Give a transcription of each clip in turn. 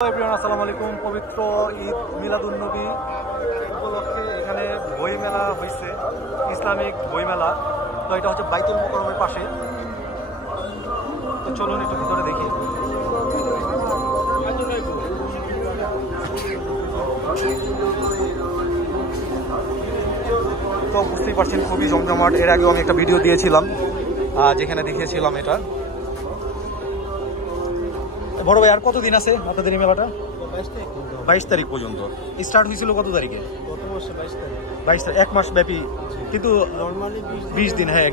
আসসালামু আলাইকুম। পবিত্র ঈদ মিলাদুন্নবী উপলক্ষে এখানে বই মেলা হয়েছে, ইসলামিক বই মেলা। তো এটা হচ্ছে বাইতুল মুকাররমের পাশে। তো চলুন একটু ভিতরে দেখি। তো বুঝতেই পারছেন খুবই জমজমাট। এর আগেও আমি একটা ভিডিও দিয়েছিলাম যেখানে দেখিয়েছিলাম এটা। বড় ভাই আর কতদিন আছে আপনাদের এই মেলাটা? 22 তারিখ পর্যন্ত। স্টার্ট হয়েছিল কত তারিখে? 22 তারিখ, 1 মাস ব্যাপী, কিন্তু 20 দিন। হ্যাঁ,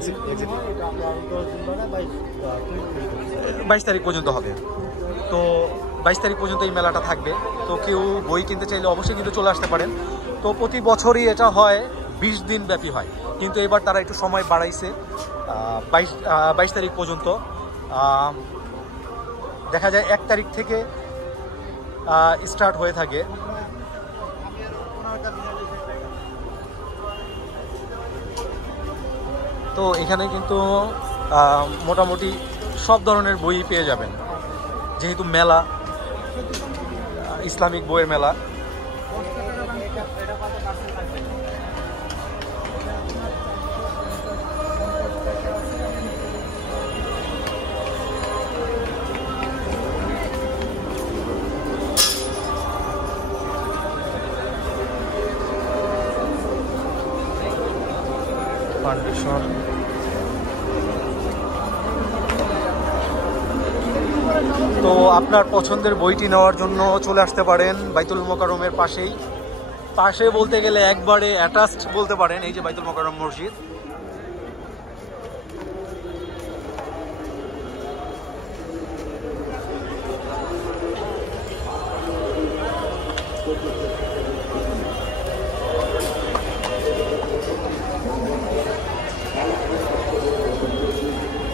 22 তারিখ পর্যন্ত হবে। তো 22 তারিখ পর্যন্ত এই মেলাটা থাকবে। তো কেউ বই কিনতে চাইলে অবশ্যই কিন্তু চলে আসতে পারেন। তো প্রতি বছরই এটা হয় 20 দিন ব্যাপী হয়, কিন্তু এবার তারা একটু সময় বাড়াইছে 22 তারিখ পর্যন্ত। দেখা যায় 1 তারিখ থেকে স্টার্ট হয়ে থাকে। তো এখানে কিন্তু মোটামুটি সব ধরনের বই পেয়ে যাবেন, যেহেতু মেলা, ইসলামিক বইয়ের মেলা। তো আপনার পছন্দের বইটি নেওয়ার জন্য চলে আসতে পারেন বাইতুল মুকাররমের পাশে বলতে গেলে একবারে অ্যাটাচড বলতে পারেন এই যে বাইতুল মুকাররম মসজিদ।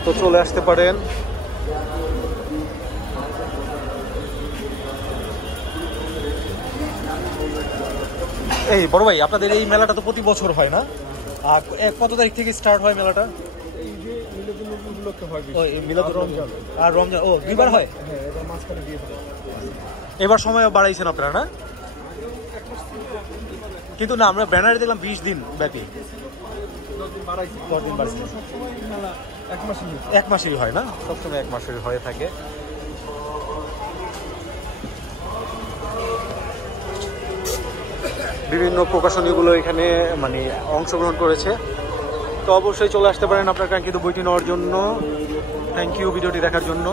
তো চলে আসতে পারেন। এই বড় ভাই, আপনাদের এই মেলাটা তো প্রতি বছর হয় না? আর কত তারিখ থেকে স্টার্ট হয় মেলাটা? আর রমজান, ও দুইবার হয়। এবার সময় বাড়াইছেন আপনারা না? কিন্তু না, আমরা ব্যানারে দিলাম 20 দিন ব্যাপী। 10 দিন বাড়ছে। 1 মাসেরই হয় না? সবসময় 1 মাসের হয়ে থাকে। বিভিন্ন প্রকাশনীগুলো এখানে মানে অংশগ্রহণ করেছে। তো অবশ্যই চলে আসতে পারেন আপনার কাঙ্ক্ষিত বইটি নেওয়ার জন্য। থ্যাংক ইউ ভিডিওটি দেখার জন্য।